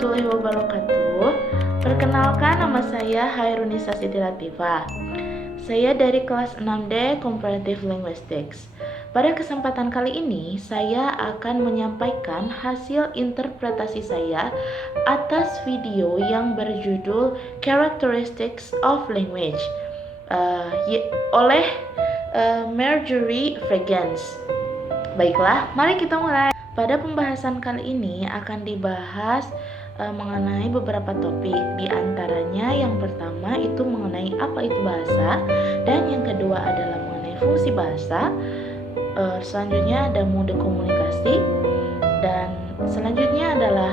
warahmatullahi wabarakatuh. Perkenalkan, nama saya Hairunisa Siti Latifah. Saya dari kelas 6D Comparative Linguistics. Pada kesempatan kali ini, saya akan menyampaikan hasil interpretasi saya atas video yang berjudul Characteristics of Language oleh Marjorie Fragrance. Baiklah, mari kita mulai. Pada pembahasan kali ini akan dibahas mengenai beberapa topik. Di antaranya yang pertama itu mengenai apa itu bahasa, dan yang kedua adalah mengenai fungsi bahasa. Selanjutnya ada mode komunikasi, dan selanjutnya adalah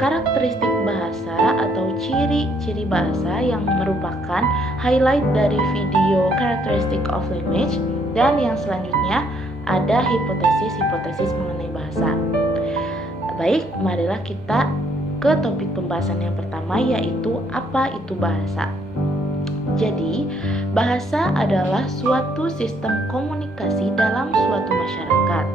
karakteristik bahasa atau ciri-ciri bahasa yang merupakan highlight dari video Characteristic of Language, dan yang selanjutnya ada hipotesis mengenai bahasa. Baik, marilah kita ke topik pembahasan yang pertama, yaitu apa itu bahasa. Jadi, bahasa adalah suatu sistem komunikasi dalam suatu masyarakat,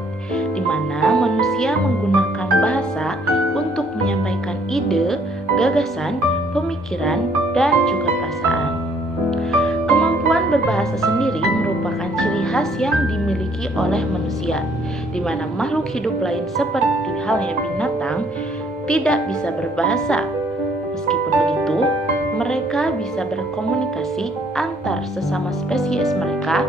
di mana manusia menggunakan bahasa untuk menyampaikan ide, gagasan, pemikiran, dan juga perasaan. Kemampuan berbahasa sendiri merupakan ciri khas yang dimiliki oleh manusia, di mana makhluk hidup lain seperti halnya binatang tidak bisa berbahasa. Meskipun begitu, mereka bisa berkomunikasi antar sesama spesies mereka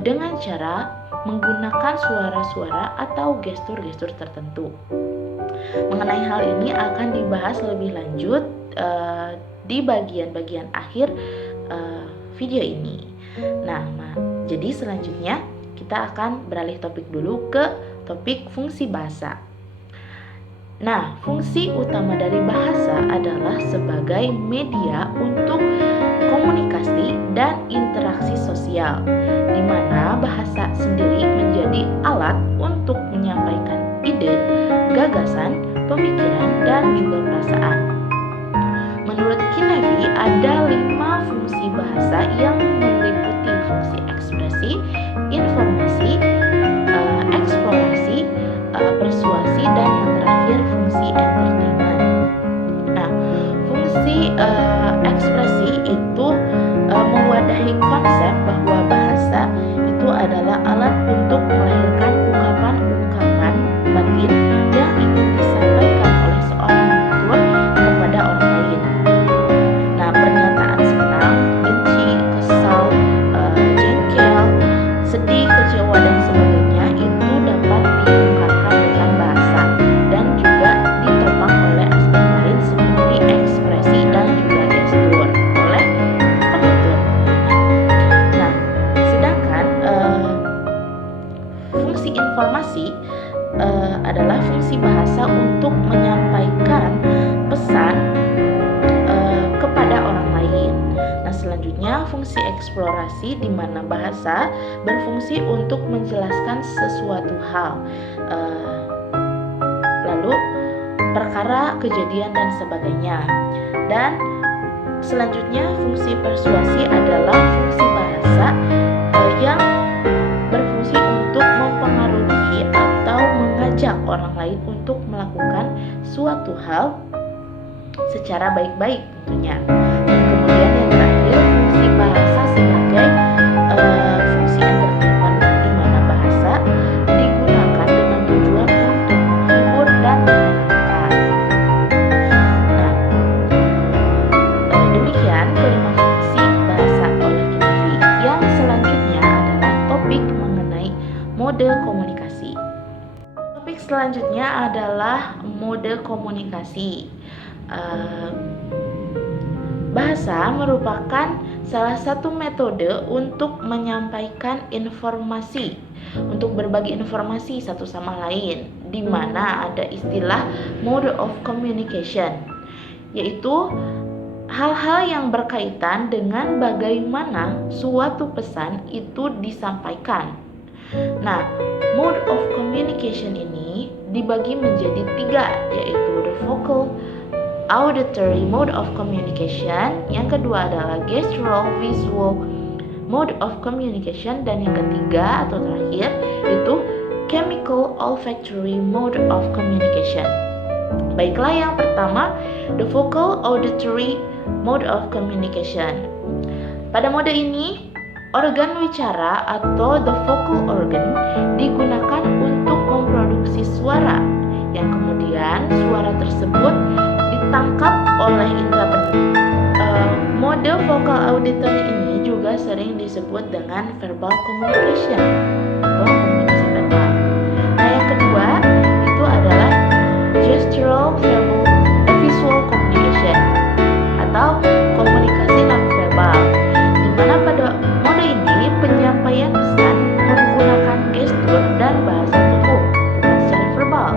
dengan cara menggunakan suara-suara atau gestur-gestur tertentu. Mengenai hal ini akan dibahas lebih lanjut di bagian-bagian akhir video ini. Jadi selanjutnya kita akan beralih topik dulu ke topik fungsi bahasa. Fungsi utama dari bahasa adalah sebagai media untuk komunikasi dan interaksi sosial, di mana bahasa sendiri menjadi alat untuk menyampaikan ide, gagasan, pemikiran, dan juga perasaan. Menurut Kinevi, ada 5 fungsi bahasa yang meliputi fungsi ekspresi, informasi, eksplorasi, persuasi, dan yang terakhir fungsi entertainment. Fungsi ekspresi itu mewadahi konsep bahwa bahasa itu adalah alat untuk melahirkan ungkapan-ungkapan batin yang ingin disampaikan oleh seorang tutur kepada orang lain. Pernyataan senang, benci, kesal, jengkel, sedih, kecewa, dan sebagainya itu dapat diungkapkan dengan bahasa dan juga ditopang oleh aspek lain seperti ekspresi dan juga gestur oleh penutur. Sedangkan fungsi informasi adalah fungsi bahasa untuk menyampaikan pesan kepada orang lain. Selanjutnya fungsi eksplorasi, di mana bahasa berfungsi untuk menjelaskan sesuatu hal, lalu perkara, kejadian, dan sebagainya. Dan selanjutnya fungsi persuasi adalah fungsi bahasa yang berfungsi untuk mempengaruhi atau mengajak orang lain untuk melakukan suatu hal secara baik-baik tentunya. Dan kemudian yang terakhir fungsi bahasa sebagai fungsi entertainment, di mana bahasa digunakan dengan tujuan untuk menghibur dan menyenangkan. Demikian kelima fungsi bahasa oleh Kinevi. Yang selanjutnya adalah topik mengenai mode komunikasi. Topik selanjutnya adalah mode komunikasi. Bahasa merupakan salah satu metode untuk menyampaikan informasi, untuk berbagi informasi satu sama lain, di mana ada istilah mode of communication, yaitu hal-hal yang berkaitan dengan bagaimana suatu pesan itu disampaikan. Mode of communication ini dibagi menjadi 3, yaitu the vocal, auditory mode of communication, yang kedua adalah gestural visual mode of communication, dan yang ketiga atau terakhir itu chemical olfactory mode of communication. Baiklah, yang pertama, the vocal auditory mode of communication. Pada mode ini, organ wicara atau the vocal organ digunakan untuk memproduksi suara, yang kemudian suara tersebut ditangkap oleh indera pendengar. Mode vocal auditory ini juga sering disebut dengan verbal communication atau komunikasi verbal. Nah, yang kedua itu adalah gestural visual communication atau komunikasi nonverbal, di mana pada mode ini penyampaian pesan menggunakan gestur dan bahasa tubuh, bukan secara verbal.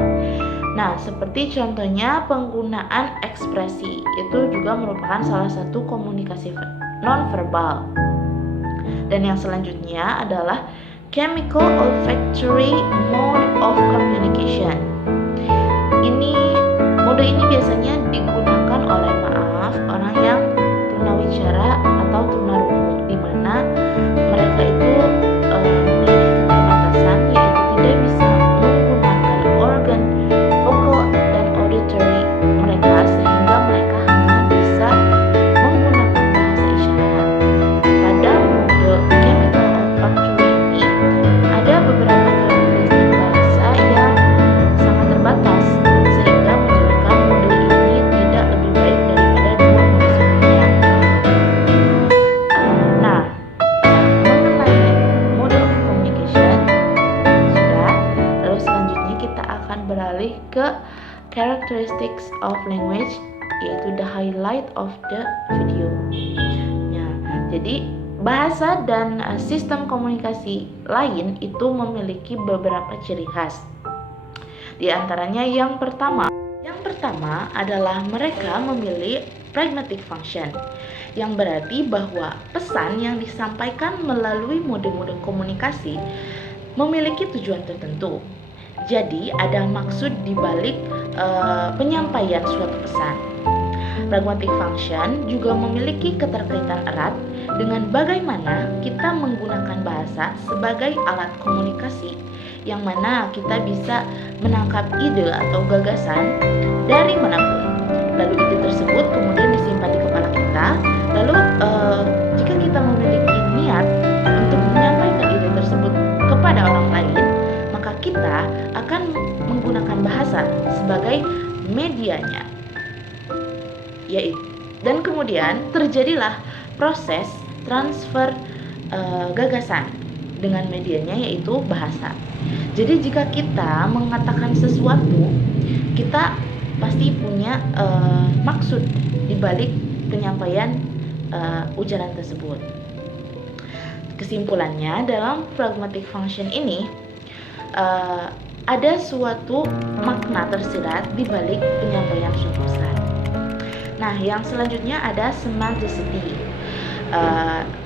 Nah, seperti contohnya penggunaan ekspresi, itu juga merupakan salah satu komunikasi nonverbal. Dan yang selanjutnya adalah chemical olfactory mode of communication. Mode ini biasanya digunakan oleh orang yang tunawicara atau tunarungu, di mana mereka itu memiliki keterbatasan, yaitu tidak bisa menggunakan organ vokal dan auditory mereka, sehingga mereka hanya bisa menggunakan bahasa isyarat. Pada mode chemical olfactory ini ada beberapa karakteristik bahasa yang sangat terbatas, sehingga menjadikan mode ini tidak lebih baik daripada dua mode sebelumnya. Mengenai mode of communication sudah, lalu selanjutnya kita akan beralih ke characteristics of language, yaitu the highlight of the video. Ya, jadi bahasa dan sistem komunikasi lain itu memiliki beberapa ciri khas. Di antaranya yang pertama adalah mereka memiliki pragmatic function, yang berarti bahwa pesan yang disampaikan melalui mode-mode komunikasi memiliki tujuan tertentu. Jadi ada maksud di balik penyampaian suatu pesan. Pragmatic function juga memiliki keterkaitan erat dengan bagaimana kita menggunakan bahasa sebagai alat komunikasi, yang mana kita bisa menangkap ide atau gagasan dari manapun. Lalu ide tersebut kemudian disimpan di kepala kita. Lalu jika kita memiliki niat untuk menyampaikan ide tersebut kepada orang lain, maka kita akan menggunakan bahasa sebagai medianya. Dan kemudian terjadilah proses transfer gagasan dengan medianya, yaitu bahasa. Jadi jika kita mengatakan sesuatu, kita pasti punya maksud di balik penyampaian ujaran tersebut. Kesimpulannya, dalam pragmatic function ini ada suatu makna tersirat di balik penyampaian suatu pesan. Nah, yang selanjutnya ada semanticity.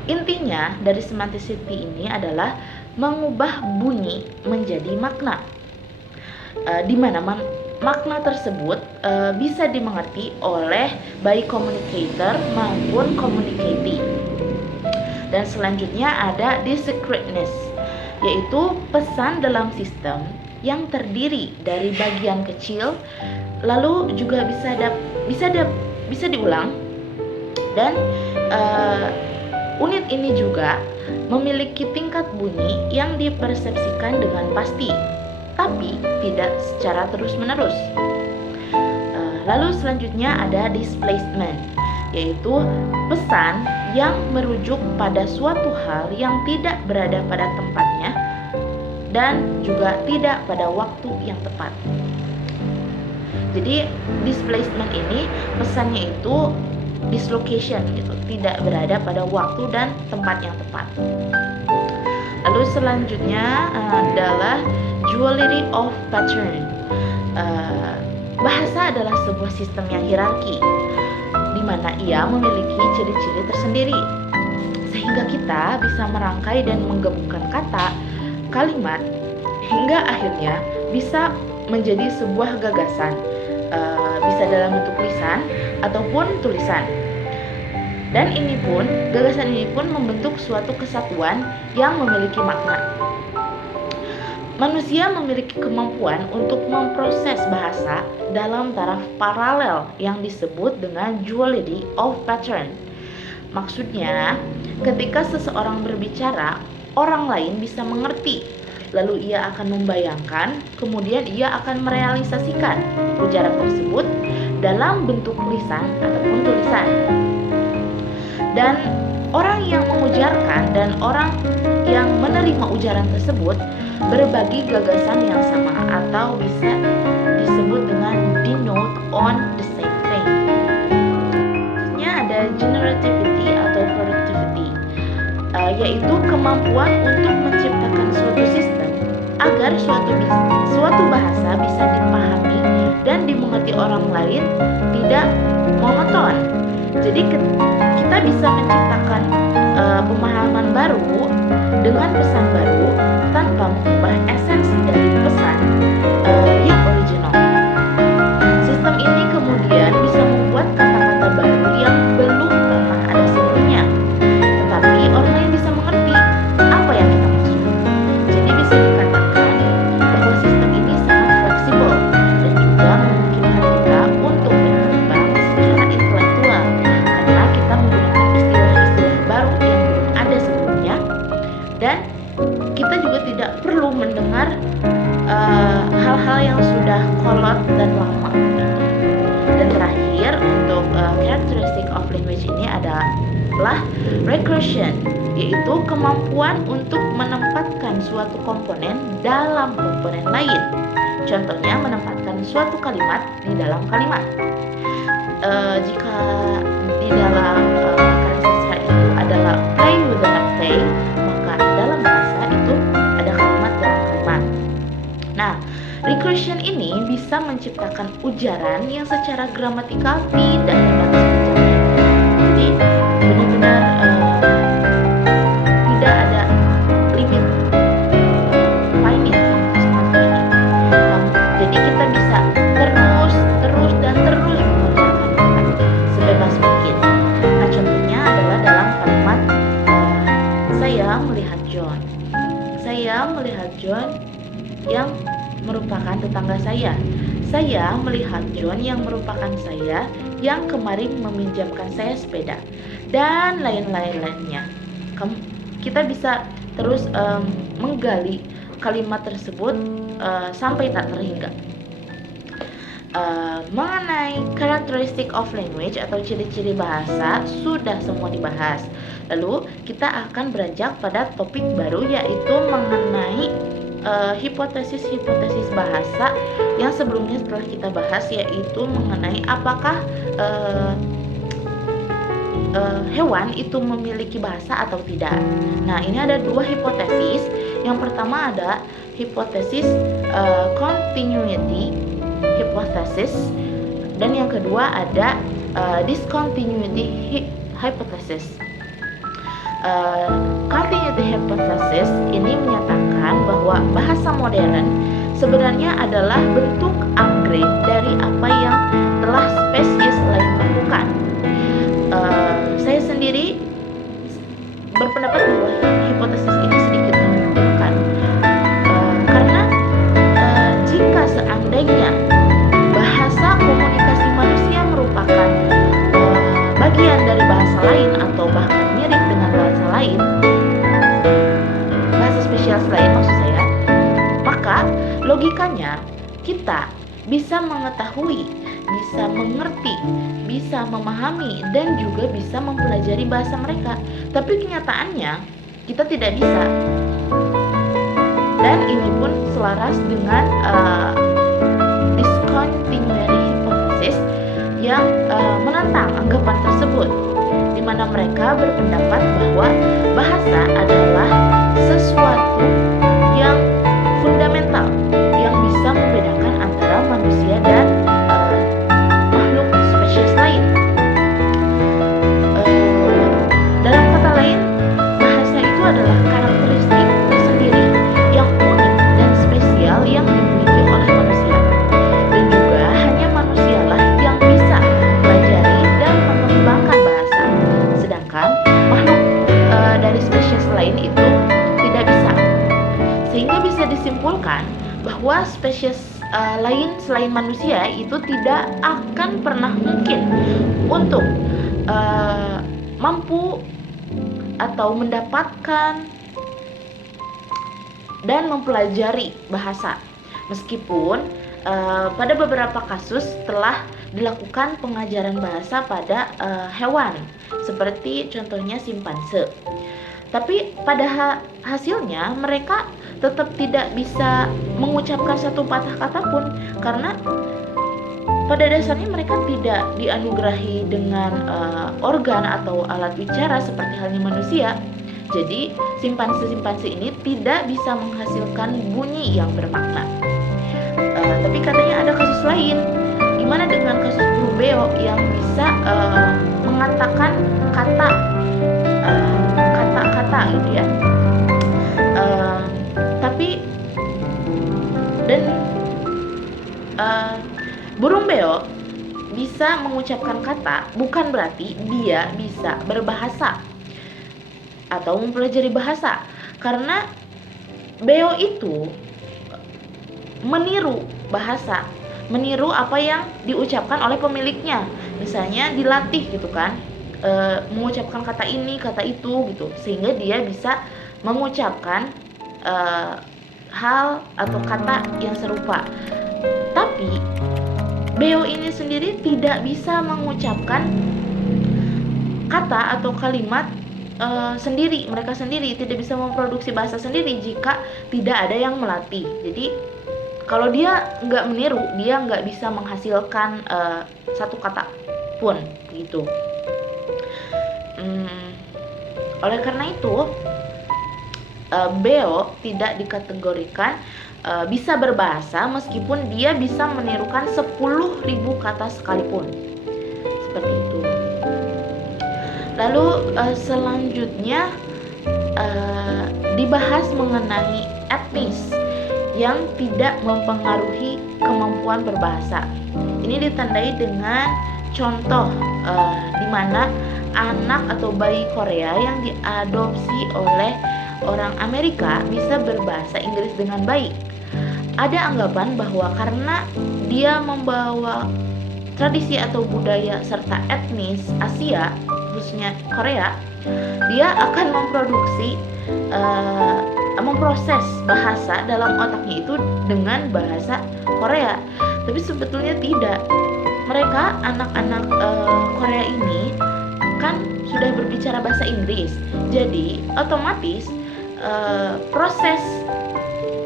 Intinya dari semanticity ini adalah mengubah bunyi menjadi makna, di mana makna tersebut bisa dimengerti oleh baik communicator maupun communicatee. Dan selanjutnya ada discreteness, yaitu pesan dalam sistem yang terdiri dari bagian kecil, lalu juga bisa diulang, dan unit ini juga memiliki tingkat bunyi yang dipersepsikan dengan pasti, tapi tidak secara terus-menerus. Lalu selanjutnya ada displacement, yaitu pesan yang merujuk pada suatu hal yang tidak berada pada tempatnya dan juga tidak pada waktu yang tepat. Jadi displacement ini pesannya itu dislocation, gitu, tidak berada pada waktu dan tempat yang tepat. Lalu selanjutnya adalah duality of pattern. Bahasa adalah sebuah sistem yang hierarki, di mana ia memiliki ciri-ciri tersendiri, sehingga kita bisa merangkai dan menggabungkan kata, kalimat, hingga akhirnya bisa menjadi sebuah gagasan, bisa dalam bentuk lisan ataupun tulisan. Dan gagasan ini pun membentuk suatu kesatuan yang memiliki makna. Manusia memiliki kemampuan untuk memproses bahasa dalam taraf paralel yang disebut dengan duality of pattern. Maksudnya, ketika seseorang berbicara, orang lain bisa mengerti, lalu ia akan membayangkan, kemudian ia akan merealisasikan ujaran tersebut dalam bentuk lisan ataupun tulisan. Dan orang yang mengujarkan dan orang yang menerima ujaran tersebut berbagi gagasan yang sama atau bisa disebut dengan denote on the same thing. Selanjutnya ada generativity atau productivity, yaitu kemampuan untuk menciptakan suatu sistem agar suatu bahasa bisa dipahami dan dimengerti orang lain tidak monoton. Jadi kita bisa menciptakan pemahaman baru dengan pesan baru tanpa mengubah esensi dari pesan yang original. Sistem ini kemudian bisa membuat kata-kata baru yang belum pernah ada sebelumnya, tetapi orang lain bisa mengerti apa yang kita maksud. Jadi bisa dikatakan bahwa sistem ini sangat fleksibel dan juga memungkinkan kita untuk berkembang secara intelektual karena kita menggunakan istilah-istilah baru yang belum ada sebelumnya, dan kita juga tidak perlu mendengar hal-hal yang sudah kolot dan lama. Dan terakhir untuk characteristic of language ini adalah recursion, yaitu kemampuan untuk menempatkan suatu komponen dalam komponen lain. Contohnya menempatkan suatu kalimat di dalam kalimat. Jika di dalam karya sastra itu adalah play within a play, maka dalam bahasa itu ada kalimat dalam kalimat. Nah, recursion ini bisa menciptakan ujaran yang secara gramatikal tidak dapat sebetulnya. Jadi benar-benar tidak ada limit finite seperti ini. Jadi kita bisa terus mengerjakan kalimat sebebas mungkin. Nah, contohnya adalah dalam kalimat saya melihat John. Saya melihat John yang merupakan tetangga saya. Saya melihat John yang merupakan saya yang kemarin meminjamkan saya sepeda, dan lainnya. Kita bisa terus menggali kalimat tersebut sampai tak terhingga. Mengenai characteristic of language atau ciri-ciri bahasa sudah semua dibahas. Lalu kita akan beranjak pada topik baru, yaitu mengenai hipotesis bahasa yang sebelumnya setelah kita bahas, yaitu mengenai apakah hewan itu memiliki bahasa atau tidak. Nah, ini ada dua hipotesis. Yang pertama ada hipotesis continuity hypothesis, dan yang kedua ada discontinuity hypothesis. Continuity hypothesis ini menyatakan bahwa bahasa modern sebenarnya adalah bentuk upgrade dari apa yang telah spesies lain lakukan. Saya sendiri berpendapat bahwa hipotesis ini sedikit membingungkan, karena jika seandainya bahasa komunikasi manusia merupakan bagian dari bahasa lain atau bahkan mirip dengan bahasa lain, bahasa spesies lain maksud saya, maka logikanya kita bisa mengetahui, bisa mengerti, bisa memahami, dan juga bisa mempelajari bahasa mereka. Tapi kenyataannya kita tidak bisa. Dan ini pun selaras dengan discontinuity hypothesis yang menentang anggapan tersebut, di mana mereka berpendapat bahwa bahasa adalah sesuatu yang fundamental yang bisa membedakan antara manusia dan makhluk spesies lain. Dalam kata lain, bahasa itu adalah karakteristik tersendiri yang unik dan spesial yang dimiliki oleh manusia, dan juga hanya manusialah yang bisa mempelajari dan mengembangkan bahasa, sedangkan makhluk dari spesies lain itu tidak bisa. bisa disimpulkan bahwa spesies lain selain manusia itu tidak akan pernah mungkin untuk mampu atau mendapatkan dan mempelajari bahasa, meskipun pada beberapa kasus telah dilakukan pengajaran bahasa pada hewan, seperti contohnya simpanse. Tapi pada hasilnya mereka tetap tidak bisa mengucapkan satu patah kata pun, karena pada dasarnya mereka tidak dianugerahi dengan organ atau alat bicara seperti halnya manusia. Jadi simpanse-simpanse ini tidak bisa menghasilkan bunyi yang bermakna. Tapi katanya ada kasus lain. Gimana dengan kasus burung beo yang bisa mengatakan kata-kata gitu ya? Burung beo bisa mengucapkan kata bukan berarti dia bisa berbahasa atau mempelajari bahasa, karena beo itu meniru bahasa, meniru apa yang diucapkan oleh pemiliknya. Misalnya dilatih gitu kan, mengucapkan kata ini, kata itu gitu, sehingga dia bisa mengucapkan hal atau kata yang serupa. Tapi beo ini sendiri tidak bisa mengucapkan kata atau kalimat sendiri. Mereka sendiri tidak bisa memproduksi bahasa sendiri jika tidak ada yang melatih. Jadi kalau dia nggak meniru, dia nggak bisa menghasilkan satu kata pun gitu. Oleh karena itu beo tidak dikategorikan bisa berbahasa meskipun dia bisa menirukan 10.000 kata sekalipun, seperti itu. Lalu selanjutnya dibahas mengenai etnis yang tidak mempengaruhi kemampuan berbahasa. Ini ditandai dengan contoh di mana anak atau bayi Korea yang diadopsi oleh orang Amerika bisa berbahasa Inggris dengan baik. Ada anggapan bahwa karena dia membawa tradisi atau budaya serta etnis Asia, khususnya Korea, dia akan memproses bahasa dalam otaknya itu dengan bahasa Korea. Tapi sebetulnya tidak. Mereka anak-anak Korea ini kan sudah berbicara bahasa Inggris, jadi otomatis proses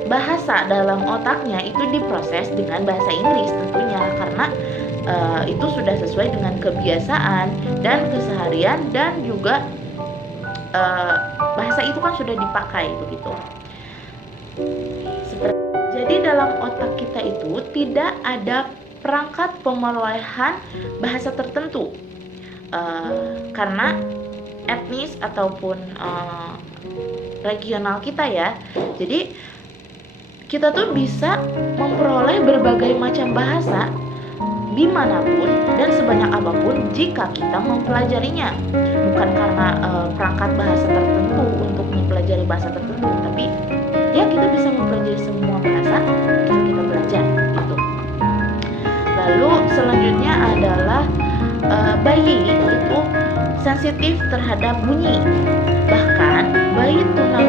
bahasa dalam otaknya itu diproses dengan bahasa Inggris tentunya, karena itu sudah sesuai dengan kebiasaan dan keseharian, dan juga bahasa itu kan sudah dipakai begitu. Jadi dalam otak kita itu tidak ada perangkat pemerolehan bahasa tertentu, karena etnis ataupun regional kita ya. Jadi kita tuh bisa memperoleh berbagai macam bahasa dimanapun dan sebanyak apapun jika kita mempelajarinya. Bukan karena perangkat bahasa tertentu untuk mempelajari bahasa tertentu, tapi ya kita bisa mempelajari semua bahasa yang kita belajar gitu. Lalu selanjutnya adalah bayi itu sensitif terhadap bunyi. Bahkan bayi tuna